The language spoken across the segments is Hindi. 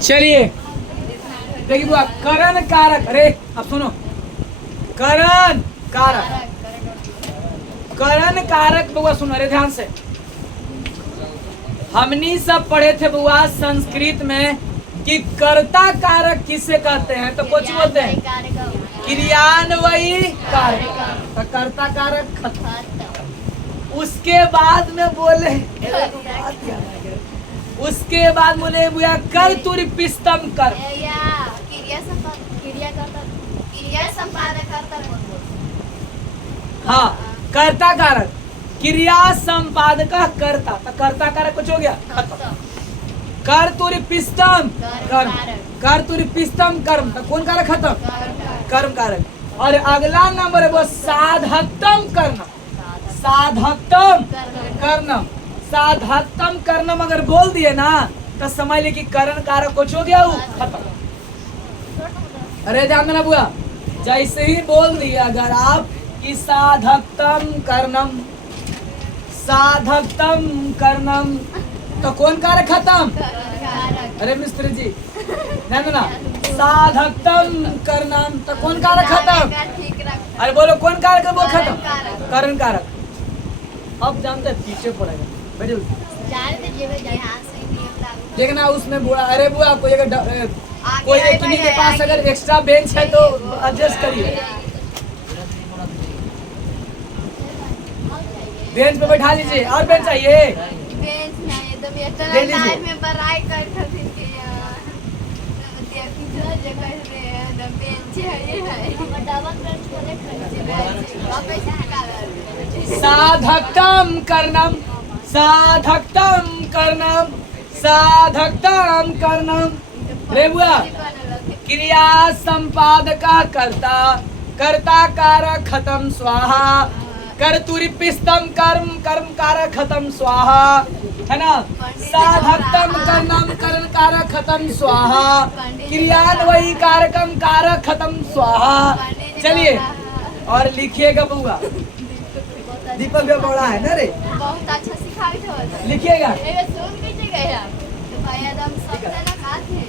चलिए देखिए बुआ, करण कारक, अरे अब सुनो, करण कारक, करण कारक बुआ सुनो, अरे ध्यान से। हमनी सब पढ़े थे बुआ संस्कृत में कि कर्ता कारक किसे कहते हैं, तो कुछ बोलते हैं क्रियान्वयी कारक, तो कर्ता कारक खत्म। उसके बाद में बोले, उसके बाद बोले बुआ कर तुरी पिस्तम कर, हाँ कर्ता कारक, क्रिया संपादक कर्ता, तो कर्ता कारक कुछ हो गया खत्म। कर तुरी पिस्तम कर्म, कर तुरी पिस्तम कर्म, तो कौन कारक खत्म, कर्म कारक। और अगला नंबर है वो साधकतम कर्म, साधकतम कर्णम, साधकतम कर्णम अगर बोल दिए ना तो समझ ले कि करण कारक कुछ हो गया, वो खत्म। अरे ध्यान देना बुआ, जैसे ही बोल दिया अगर आप कि साधकतम कर्णम, साधकतम कर्णम, तो कौन कारक खत्म, अरे मिस्त्री जी ध्यान देना, साधकतम कर्णम, तो कौन कारक खत्म, अरे बोलो कौन कारक, वो खत्म, करण कारक। अब जानते हैं पीछे पड़ेगा, लेकिन उसमें बुआ, अरे बुआ कोई अगर कोई किन्हीं के पास अगर एक्स्ट्रा बेंच है तो एडजस्ट करिए, बेंच पे बैठा लीजिए। और बेंच चाहिए, दे लीजिए। साधकतम कर्णम, साधकतम कर्णम, साधकतम कर्णम, रे बुआ क्रिया संपादक कर्ता, कर्ता कारक खत्म स्वाहा, कर तुरी पिस्तम कर्म, कर्म कारक खत्म स्वाहा, है ना। साधकतम कर्णम, करण कारक खत्म स्वाहा, क्रियान्वयी कारकम कारक खत्म स्वाहा। चलिए और लिखिएगा बुआ, दीपक भी बड़ा है ना रे, बहुत अच्छा सिखाई थे, लिखिएगा। सुन लीजिएगा तो भाई एकदम सब जना खाते हैं।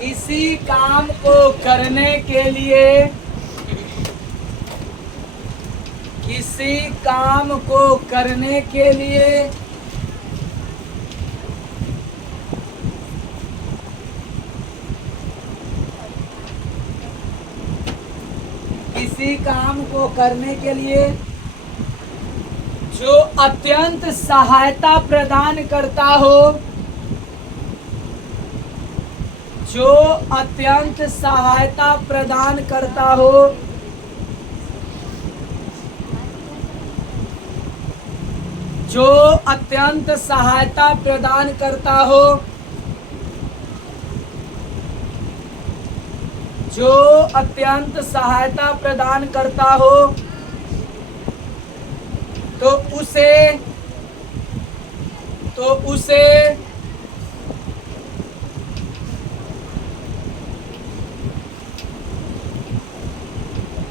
किसी काम को करने के लिए, किसी काम को करने के लिए किसी काम को करने के लिए जो अत्यंत सहायता प्रदान करता हो, जो अत्यंत सहायता प्रदान करता हो, जो अत्यंत सहायता प्रदान करता हो, जो अत्यंत सहायता प्रदान करता हो, तो उसे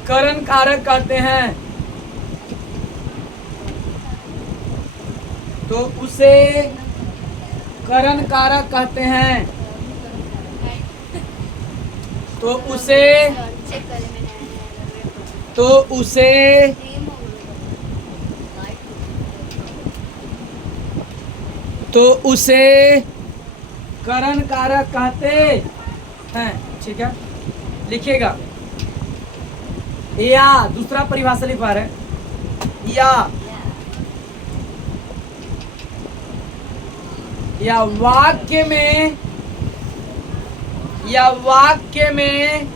करण कारक कहते हैं, तो उसे करण कारक कहते हैं, तो उसे करण कारक कहते हैं। ठीक है, लिखिएगा। या दूसरा परिभाषा लिख पा रहे हैं, या वाक्य में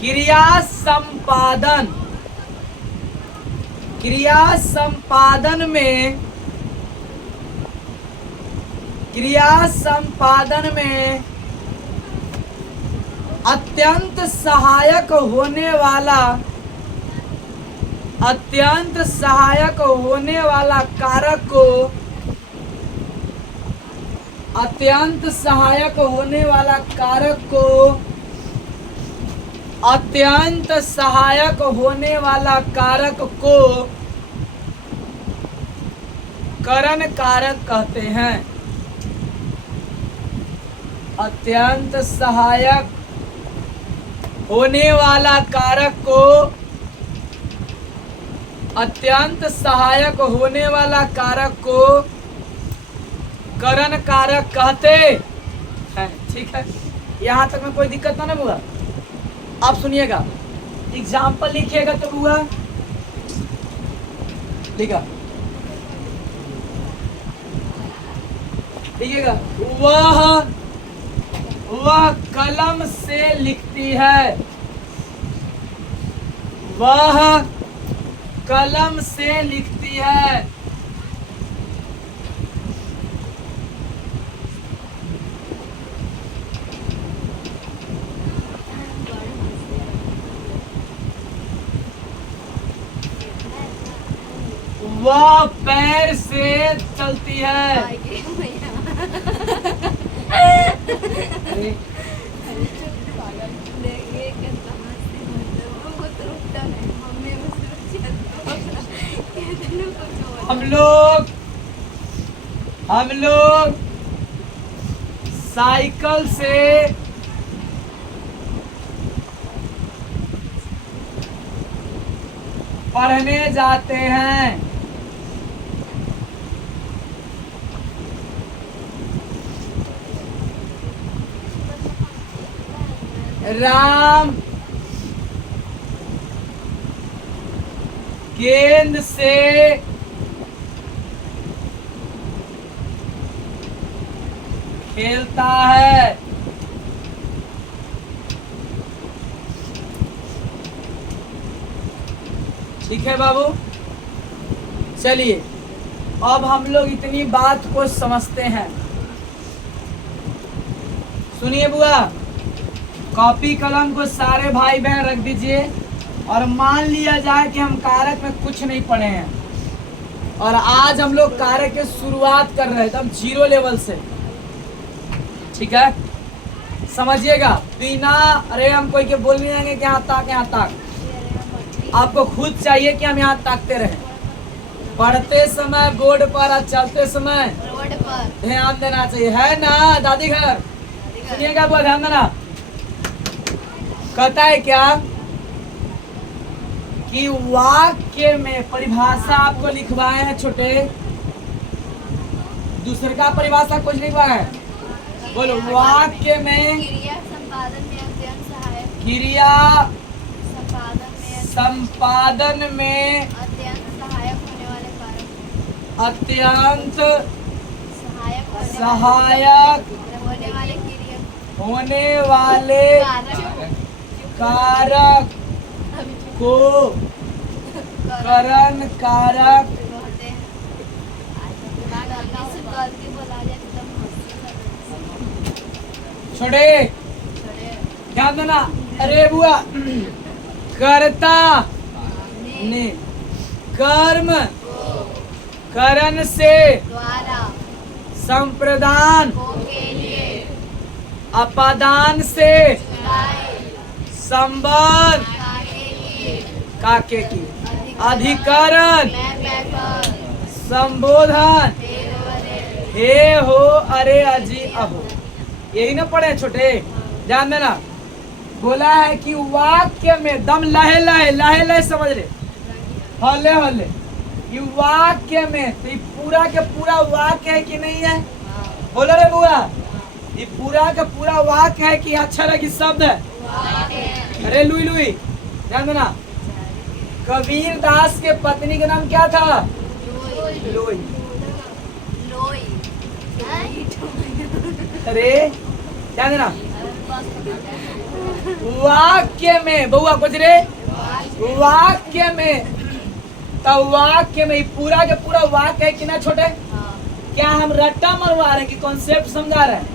क्रिया संपादन में अत्यंत सहायक होने वाला कारक को, अत्यंत सहायक होने वाला कारक को, अत्यंत सहायक होने वाला कारक को करण कारक कहते हैं। अत्यंत सहायक होने वाला कारक को अत्यंत सहायक होने वाला कारक को करण कारक कहते हैं। ठीक है, यहाँ तक में कोई दिक्कत ना हुआ। अब सुनिएगा, एग्जाम्पल लिखिएगा तो हुआ लिखा लिखिएगा। वह कलम से लिखती है। वह कलम से लिखती है। वह पैर से चलती है। अरे हम लोग साइकिल से पढ़ने जाते हैं। राम गेंद से खेलता है। ठीक है बाबू, चलिए अब हम लोग इतनी बात को समझते हैं। सुनिए बुआ, कॉपी कलम को सारे भाई बहन रख दीजिए और मान लिया जाए कि हम कारक में कुछ नहीं पढ़े हैं और आज हम लोग कारक की शुरुआत कर रहे हैं, तब 0 लेवल से। ठीक है, समझिएगा, बिना अरे हम कोई के बोल नहीं जाएंगे कि यहाँ तक। आपको खुद चाहिए कि हम यहाँ ताकते रहें। पढ़ते समय बोर्ड पर और चलते समय रोड पर ध्यान देना चाहिए, है ना दादी घर? सुनिएगा बुआ, ध्यान देना। कहता है क्या कि वाक्य में परिभाषा आपको लिखवाए हैं छोटे, दूसरे का परिभाषा कुछ लिखवाया है। बोलो, वाक्य में क्रिया संपादन में अत्यंत सहायक, क्रिया संपादन में संपादन में अत्यंत सहायक होने वाले कारक, अत्यंत सहायक सहायक होने वाले क्रिया होने वाले कारक को करण कारक कहते हैं। गलती बोला जाए तो छोड़े, ध्यान देना। अरे बुआ, कर्ता ने कर्म करण से द्वारा संप्रदान को के लिए अपादान से संबंध का के लिए काके की अधिकरण संबोधन हे हो अरे अजी अहो, यही ना पढ़े छोटे, ध्यान देना। बोला है कि वाक्य में दम लहे लहे लहे लहे समझ रहे, हले हले, ये वाक्य में तो ये पूरा के पूरा वाक्य है कि नहीं है? बोलो रे बुआ, ये पूरा का पूरा वाक्य है कि अक्षर है कि शब्द है? अरे लुई लुई, ध्यान देना। कबीर दास के पत्नी का नाम क्या था? लुई। अरे ध्यान देना, वाक्य में बउआ कुछ रे, वाक्य में, तब वाक्य में पूरा के पूरा वाक्य है कि ना छोटे? क्या हम रट्टा मरवा रहे हैं कि कॉन्सेप्ट समझा रहे हैं?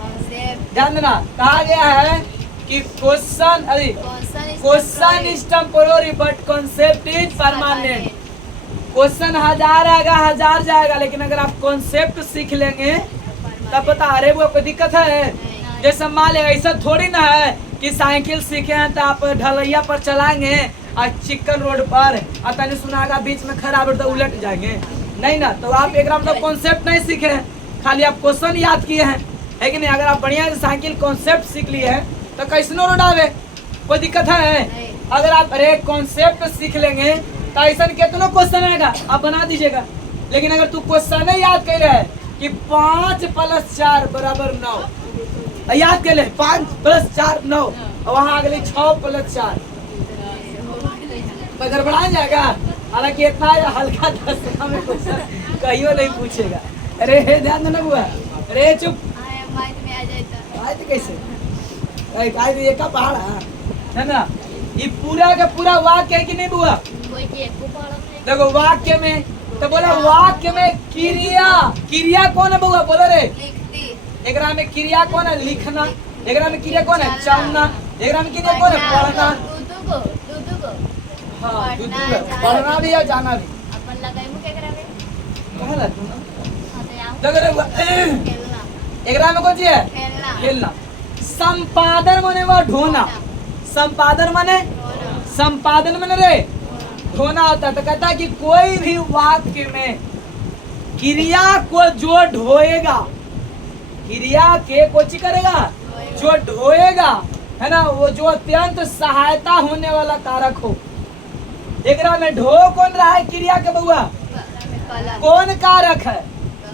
ध्यान देना, कहा गया है कि क्वेश्चन, अरे question is temporary but concept is permanent. Question 1000 आएगा 1000 जाएगा, लेकिन अगर आप कॉन्सेप्ट सीख लेंगे तब बता, अरे वो कोई दिक्कत है? जैसे मान लिया, ऐसा थोड़ी ना है कि साइकिल सीखे हैं तो आप ढलैया पर चलाएंगे और चिकन रोड पर और तने सुनागा बीच में खराब तो उलट जाएंगे। नहीं ना, तो आप एक मतलब कॉन्सेप्ट नहीं सीखे हैं, खाली आप क्वेश्चन याद किए हैं, है कि नहीं? अगर आप बढ़िया से साइकिल कॉन्सेप्ट सीख लिए हैं तो कैसनो रोड आवे, कोई दिक्कत है? नहीं। अगर आप अरे कॉन्सेप्ट सीख लेंगे तो ऐसा कितना क्वेश्चन आएगा आप बना दीजिएगा। लेकिन अगर तू क्वेश्चन नहीं याद कर रहे कि 5 + 4 = 9, याद कर ले 5 + 4 9, और वहाँ अगले 6 + 4 तो गड़बड़ा जाएगा। हालांकि इतना हल्का 10 में क्वेश्चन कहियो नहीं पूछेगा। अरे ध्यान देना बुआ, अरे चुप, माइंड में आ जाता आए तो कैसे आए तो ये का पहाड़ है ना? ये पूरा का पूरा वाक्य है कि नहीं बुआ? कोई के को पढ़ो देखो वाक्य में तो बोला वाक्य में क्रिया कौन है बुआ? बोलो रे, लिखती एकरा में क्रिया कौन है? लिखना। एकरा में क्रिया कौन है? चलना। एकरा में क्रिया कौन है? पढ़ना। दूधू को हाँ, पढ़ना भी और जाना भी। अपन लगाई मुके करावे कहाँ ला तू ना? हां तो आओ देखो रे बुआ, खेलना एकरा में कौन चीज है? खेलना खेलना। संपादन माने वो ढोना। संपादन माने संपादन माने रे ढोना होता है। तो कहता है कि कोई भी वाक्य में क्रिया को जो ढोएगा, क्रिया के कोची करेगा? जो ढोएगा, है ना, वो जो अत्यंत सहायता होने वाला कारक हो। एकरा में ढो कौन रहा है क्रिया के बउआ? कलम कौन कारक है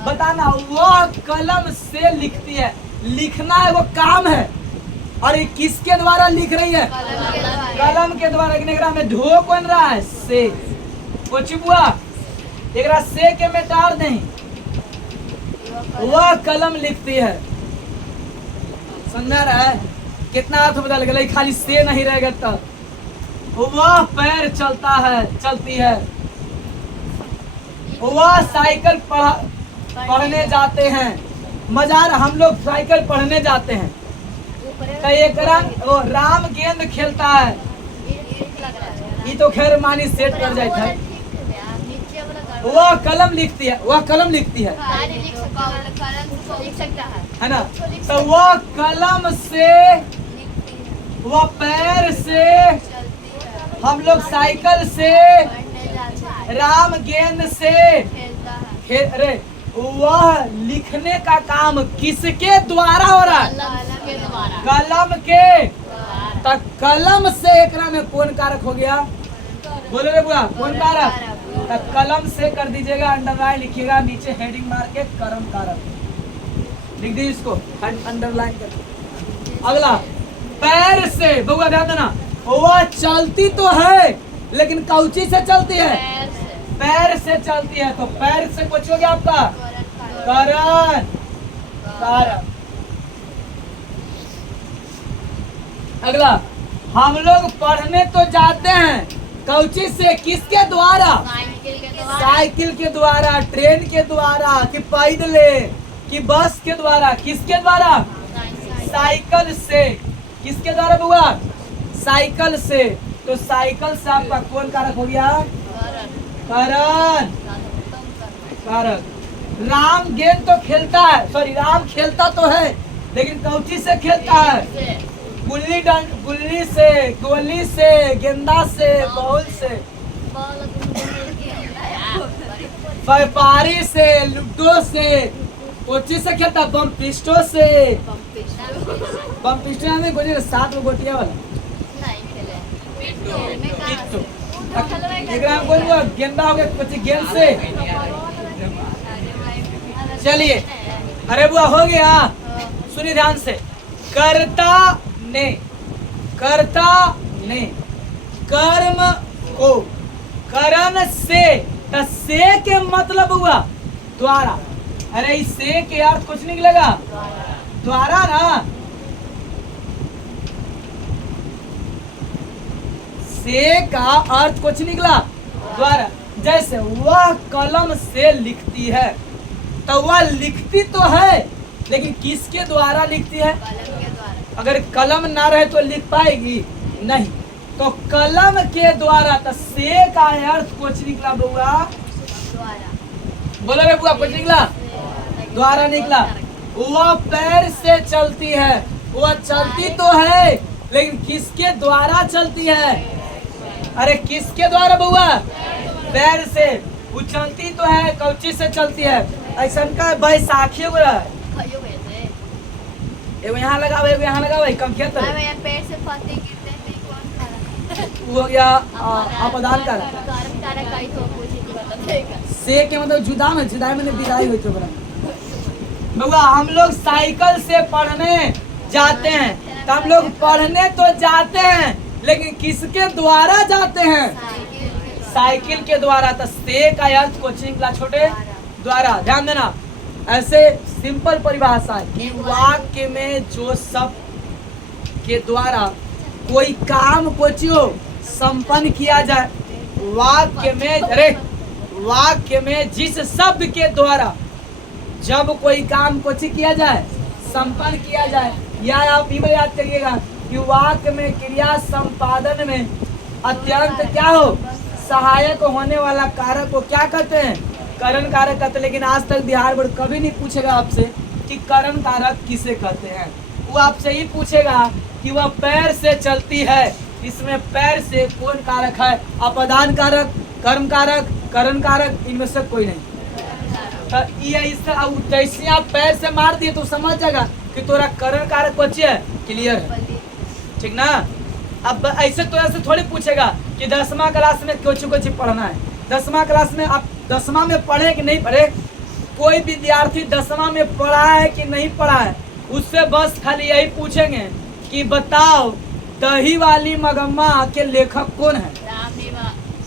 बताना? वो कलम से लिखती है। लिखना है वो काम है, और ये किसके द्वारा लिख रही है? कलम के द्वारा। लेकिन एकरा में ढो कौन रहा है? से। कोची बुआ एकरा से के में डाल नहीं, वह कलम लिखती है। समझा रहा है? कितना अर्थ बदल गया, खाली से नहीं रहेगा तब। वह पैर चलता है, चलती है। वह साइकिल पढ़ने जाते हैं। मजार हम लोग साइकिल पढ़ने जाते हैं। तो एक वो राम गेंद खेलता है। ये तो खैर मानी सेट कर जाए था। वह कलम लिखती है, वह कलम लिखती है, लिख सकता है ना? तो वह कलम से, वह पैर से, हम लोग साइकिल से, राम गेंद से अरे वह लिखने का काम किसके द्वारा हो रहा है? कलम के। तो कलम से एकरा में कौन कारक हो गया? बोलो रे बुआ, कौन कारक? तो कलम से कर दीजिएगा, अंडरलाइन लिखिएगा, नीचे हेडिंग मार के कर्म कारक लिख दीजिए, इसको अंडरलाइन कर। अगला पैर से, बुआ ध्यान देना, वह चलती तो है लेकिन कौची से चलती है? पैर से चलती है। तो पैर से कुछ हो गया आपका कारण। कारण। अगला हम लोग पढ़ने तो जाते हैं, कौची से? किसके द्वारा? साइकिल के द्वारा, ट्रेन के द्वारा, कि पैदले, कि बस के द्वारा? किसके द्वारा? साइकिल से। किसके द्वारा बुआ? साइकिल से। तो साइकिल से आपका कौन कारक हो गया? कारण। कारक। राम गेंद तो खेलता है, सॉरी राम खेलता तो है लेकिन कौची से खेलता है? गुल्ली से, गोली से, गेंदा से, बॉल से, व्यापारी से, लूडो से, कोची से खेलता? बम पिस्टो से। बम पिस्टो में गोली 7 में गोटिया वाला पिट्टो। गेंदा हो गया कुछ गेंद से। चलिए, अरे बुआ हो गया, सुनिए ध्यान से। कर्ता ने, कर्ता ने कर्म को करण से, तो से के मतलब हुआ द्वारा। अरे इस से के अर्थ कुछ निकलेगा? द्वारा ना। से का अर्थ कुछ निकला? द्वारा। जैसे वह कलम से लिखती है, तो वह लिखती तो है लेकिन किसके द्वारा लिखती है? अगर कलम ना रहे तो लिख पाएगी नहीं। तो कलम के द्वारा। तो से का अर्थ कुछ निकला बुआ? बोलो रे बुआ, कुछ निकला? द्वारा निकला। वह पैर से चलती है, वह चलती तो है लेकिन किसके द्वारा चलती है? अरे किसके द्वारा बुआ? पैर से। वो चलती तो है, कौची से चलती है? ऐसा का बैसाखी हो रहा है। खइयो वैसे एगो यहाँ लगाओ, एगो यहाँ लगाओ, कम किया तो मैं पेड़ से पत्ते गिरते हैं तो कौन खा रहा है? वो हो गया अपदान का। कारण कारक आई तो पूछे की बताएगा। से के मतलब जुदा में, जुदा में विदाई हुई तो बड़ा बउआ। हम लोग साइकिल से पढ़ने जाते हैं, तो हम लोग पढ़ने तो जाते हैं, लेकिन किसके द्वारा जाते हैं? साइकिल के द्वारा। तो से का अर्थ कोचिंग क्लास छोटे द्वारा, ध्यान देना। ऐसे सिंपल परिभाषा है कि वाक्य में जो शब्द के द्वारा कोई काम को संपन्न किया जाए, वाक्य में, अरे वाक्य में जिस शब्द के द्वारा जब कोई काम को किया जाए, संपन्न किया जाए, या आप ये याद करिएगा कि वाक्य में क्रिया संपादन में अत्यंत क्या हो, सहायक होने वाला कारक को क्या कहते हैं? करण कारक कहते हैं। लेकिन आज तक बिहार बोर्ड कभी नहीं पूछेगा आपसे कि करण कारक किसे कहते हैं। वो आपसे ही पूछेगा कि वह पैर से चलती है, इसमें पैर से कौन कारक है? अपदान कारक, कर्म कारक, करण कारक, इनमें से कोई नहीं। तो ये जैसे आप पैर से मार दिए तो समझ जाएगा कि तोरा करण कारक बचे है, क्लियर है, ठीक ना? अब ऐसे तो ऐसे थोड़ी पूछेगा कि 10वां क्लास में कुछ पढ़ना है। 10वां क्लास में आप 10वां में पढ़े कि नहीं पढ़े, कोई विद्यार्थी 10वां में पढ़ा है कि नहीं पढ़ा है, उससे बस खाली यही पूछेंगे कि बताओ दही वाली मगम्मा के लेखक कौन है?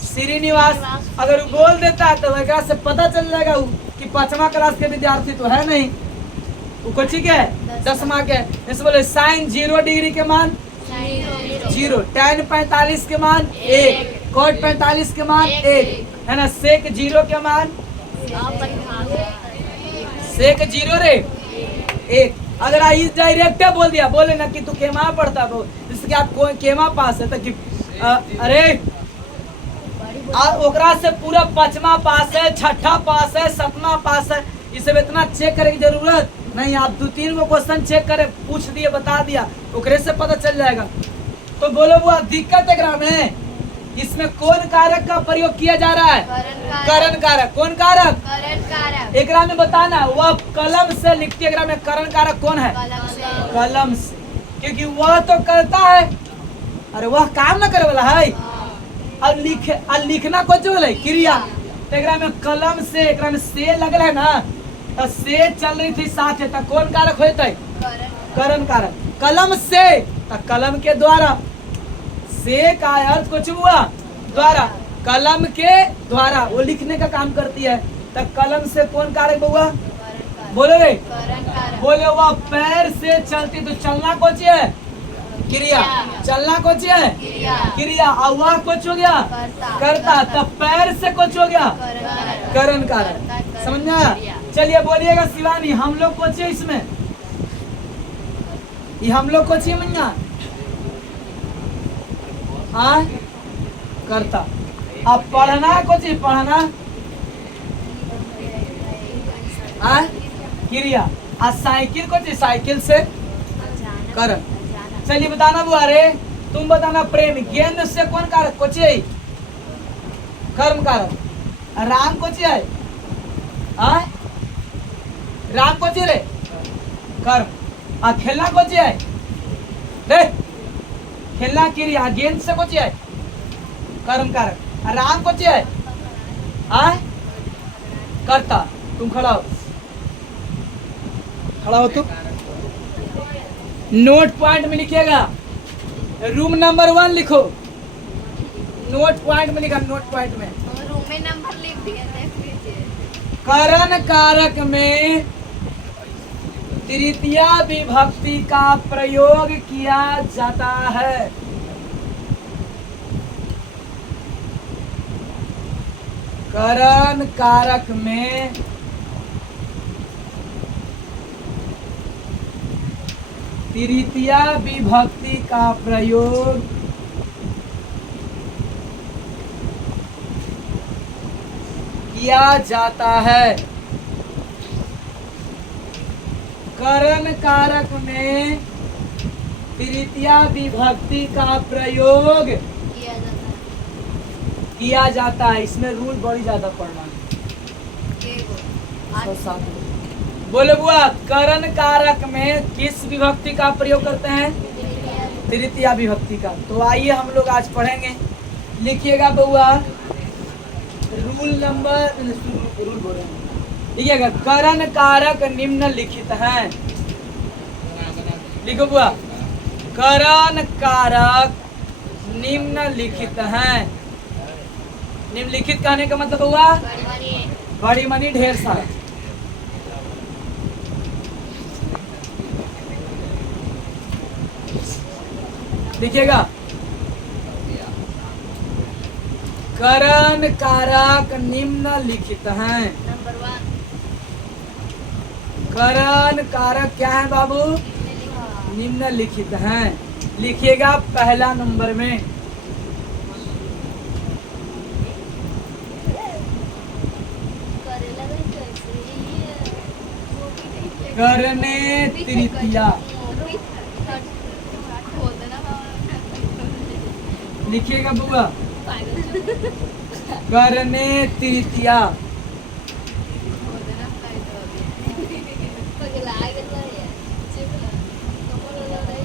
श्रीनिवास। अगर वो बोल देता है तो वह से पता चल जाएगा कि 5वां क्लास के विद्यार्थी तो है नहीं, वो कुछ है 10वां के। जैसे बोले साइन 0 डिग्री के मान 0, tan 45 के मान 1, cot 45 के मान 1 है ना, sec 0 के मान sec 0 रे 1। अगर इस डायरेक्ट बोल दिया, बोले ना कि तू केमा पढ़ता हो, जैसे कि आप केमा पास है तो कि अरे ओकरा से पूरा 5वां पास है, 6ठा पास है, 7वां पास है, ये सब इतना चेक करने की जरूरत नहीं। आप 2-3 गो क्वेश्चन चेक करे, पूछ दिए, बता दिया, ओकरे से पता चल जाएगा। तो बोलो वो दिक्कत एकरा में, इसमें कौन कारक का प्रयोग किया जा रहा है? करण कारक। कौन कारक? करण कारक। एकरा में बताना, वह कलम से लिखती है, एकरा में करण कारक कौन है? कलम से, क्योंकि वह तो करता है, अरे वह काम न करे वाला है, और लिखना को जो है क्रिया। तो एकरा में कलम से, एकरा में से लगल है ना, तो से चल रही थी साथ है, तो कौन कारक होता है? करण कारक। कलम से, तो कलम के द्वारा, से का अर्थ कुछ हुआ द्वारा, कलम के द्वारा वो लिखने का काम करती है। तो कलम से कौन कारक हुआ? बोलो रे, बोले वह पैर से चलती, तो चलना कुछ है क्रिया, चलना कुछ है क्रिया, और वह कुछ हो गया करता, तब पैर से कुछ हो गया करण कारक। समझ में आया? चलिए बोलिएगा शिवानी, हम लोग कुछ है इसमें, ये हम लोग कुछ है मैया, हाँ करता। अब पढ़ना कुछ है, पढ़ना हाँ क्रिया, और साइकिल कुछ है, साइकिल से करण। चलिए बताना बुआ रे, तुम बताना प्रेम, गेंद से कौन कारक कुछ है? कर्म कारक। राम कुछ है? राम कुछ रे कर्म। आ खेलना कुछ है? रे खेलना क्रिया, गेंद से कुछ है? कर्म कारक। राम कुछ है? करता। तुम खड़ा हो, खड़ा हो तुम। नोट पॉइंट में लिखिएगा, रूम नंबर 1 लिखो, नोट पॉइंट में लिखा, नोट पॉइंट में रूम में नंबर लिख दिया, देख लीजिए। करण कारक में तृतीया विभक्ति का प्रयोग किया जाता है। करण कारक में तृतीया विभक्ति का प्रयोग किया जाता है। करण कारक में तृतीया विभक्ति का प्रयोग किया जाता है। इसमें रूल बड़ी ज्यादा पढ़ना है। 107। बोले बुआ, करण कारक में किस विभक्ति का प्रयोग करते हैं? तृतीया विभक्ति का। तो आइए हम लोग आज पढ़ेंगे। लिखिएगा बुआ, रूल बोल रहे हैं। लिखिएगा, करण कारक निम्नलिखित हैं। लिखो बुआ, करण कारक निम्नलिखित हैं। निम्नलिखित कहने का मतलब हुआ बड़ी मनी ढेर सारा। देखिएगा, करण कारक निम्नलिखित हैं। नंबर 1 करण कारक क्या है बाबू? निम्नलिखित हैं। लिखिएगा पहला नंबर में करने तृतीया। लिखिएगा बुआ, करने तृतीया।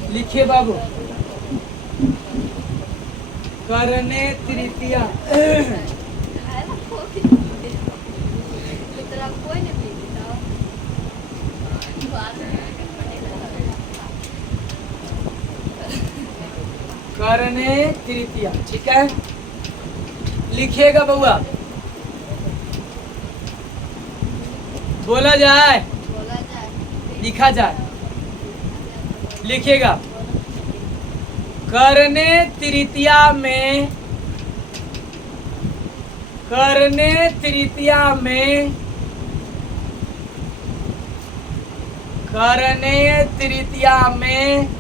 लिखिए बाबू, करने तृतीया। करने तृतीया, ठीक है। लिखिएगा बउआ, बोला जाए लिखा जाए। लिखिएगा, करने तृतीया में, करने तृतीया में, करने तृतीया में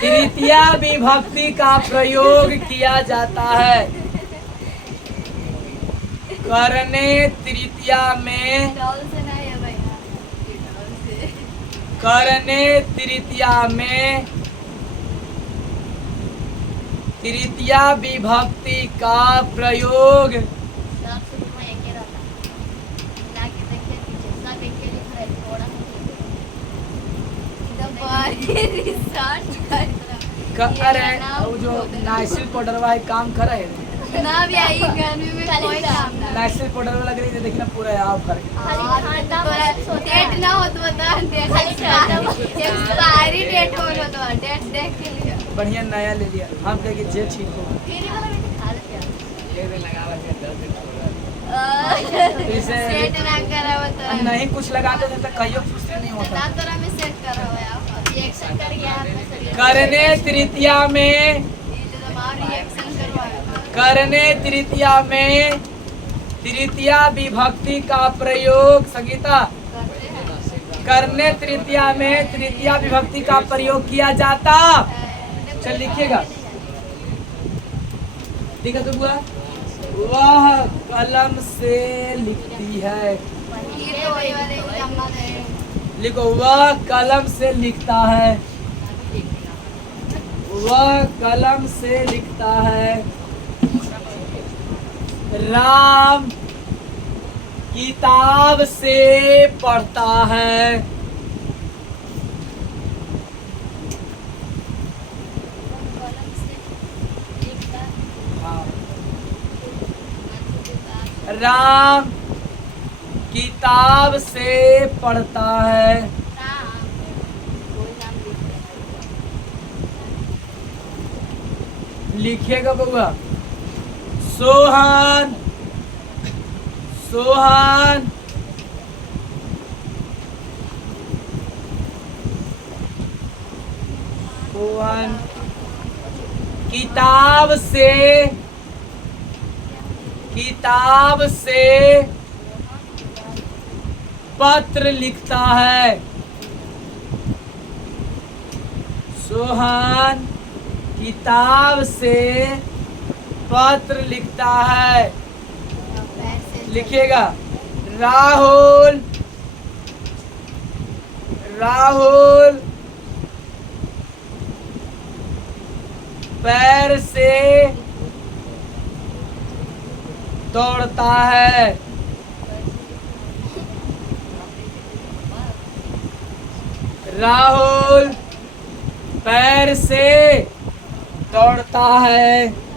तृतीया विभक्ति का प्रयोग किया जाता है। करने तृतीया में, करने तृतीया में तृतीया विभक्ति का प्रयोग अरे वो जो नाइसिल पाउडर वाला काम कर रहे हैं ना भी आई गर्मी में कोई काम ना। नाइसिल पाउडर वाला लग रही है, देखिए ना पूरा आप भर डेट ना हो तो बता, डेट एक्सपायरी डेट हो तो डेट देख के लिया। बढ़िया नया ले लिया हम, कहेंगे जे ठीक हो। सेट ना करा बता, नहीं कुछ लगाते थे तो कहियो खुश नहीं होता। ना तोरा में सेट करा हुआ रिएक्शन कर गया आपने। करने तृतीया में, ये तो हमारा रिएक्शन करवाया। करने तृतीया में तृतीया विभक्ति का प्रयोग, संगीता, करते हैं करने तृतीया में तृतीया विभक्ति का प्रयोग किया जाता। चल लिखिएगा, ठीक है। तो बुआ, वह कलम से लिखती है। ये तो वही वाले एग्जाम में लिखो, वह कलम से लिखता है। वह कलम से लिखता है। राम किताब से पढ़ता है। हाँ। राम किताब से पढ़ता है। लिखिएगा बउआ, सोहन, सोहन सोहन किताब से, किताब से पत्र लिखता है। सोहन किताब से पत्र लिखता है। लिखिएगा, राहुल, राहुल पैर से दौड़ता है। राहुल पैर से दौड़ता है।